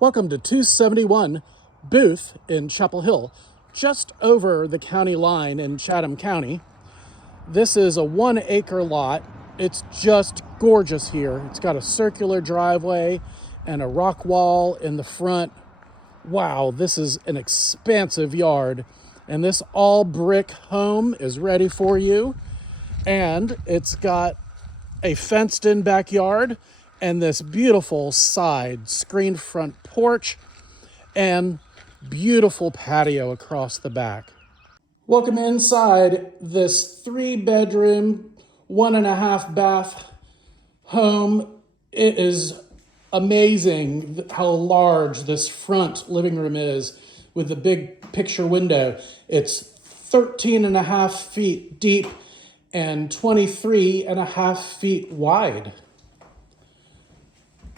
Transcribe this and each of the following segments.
Welcome to 271 Booth in Chapel Hill, just over the county line in Chatham County. This is a 1 acre lot. It's just gorgeous here. It's got a circular driveway and a rock wall in the front. Wow, this is an expansive yard. And this all brick home is ready for you. And it's got a fenced in backyard and this beautiful side screened front porch and beautiful patio across the back. Welcome inside this 3-bedroom, 1.5 bath home. It is amazing how large this front living room is with the big picture window. It's 13.5 feet deep and 23.5 feet wide.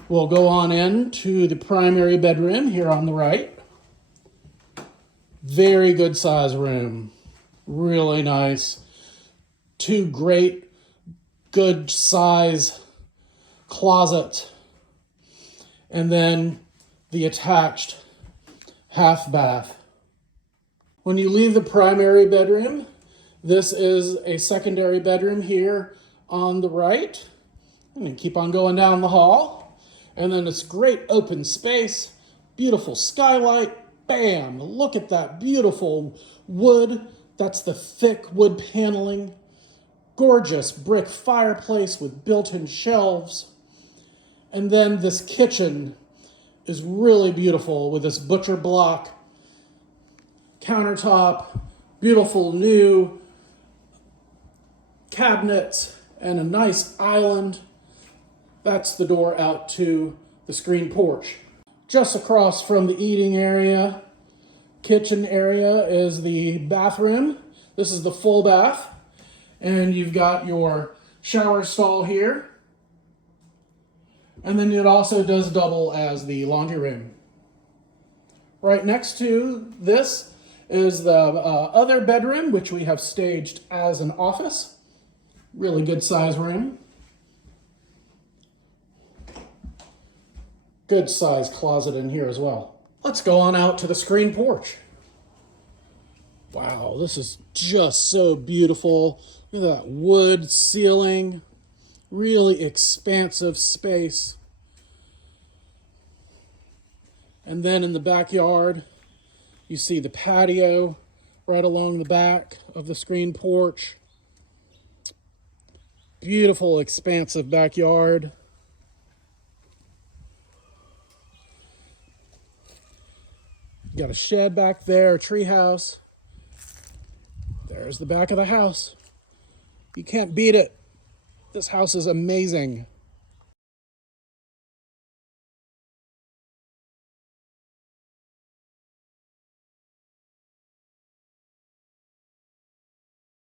We'll go on in to the primary bedroom here on the right. Very good size room. Really nice. 2 great, good size closets. And then the attached half bath. When you leave the primary bedroom, this is a secondary bedroom here on the right. And then keep on going down the hall. And then this great open space, beautiful skylight. Bam! Look at that beautiful wood. That's the thick wood paneling. Gorgeous brick fireplace with built-in shelves. And then this kitchen is really beautiful with this butcher block countertop, beautiful new cabinets, and a nice island. That's the door out to the screen porch. Just across from the eating area, kitchen area, is the bathroom. This is the full bath. And you've got your shower stall here. And then it also does double as the laundry room. Right next to this is the other bedroom, which we have staged as an office. Really good size room. Good size closet in here as well. Let's go on out to the screen porch. Wow, this is just so beautiful. Look at that wood ceiling. Really expansive space. And then in the backyard, you see the patio right along the back of the screen porch. Beautiful, expansive backyard. Got a shed back there, a tree house. There's the back of the house. You can't beat it. This house is amazing.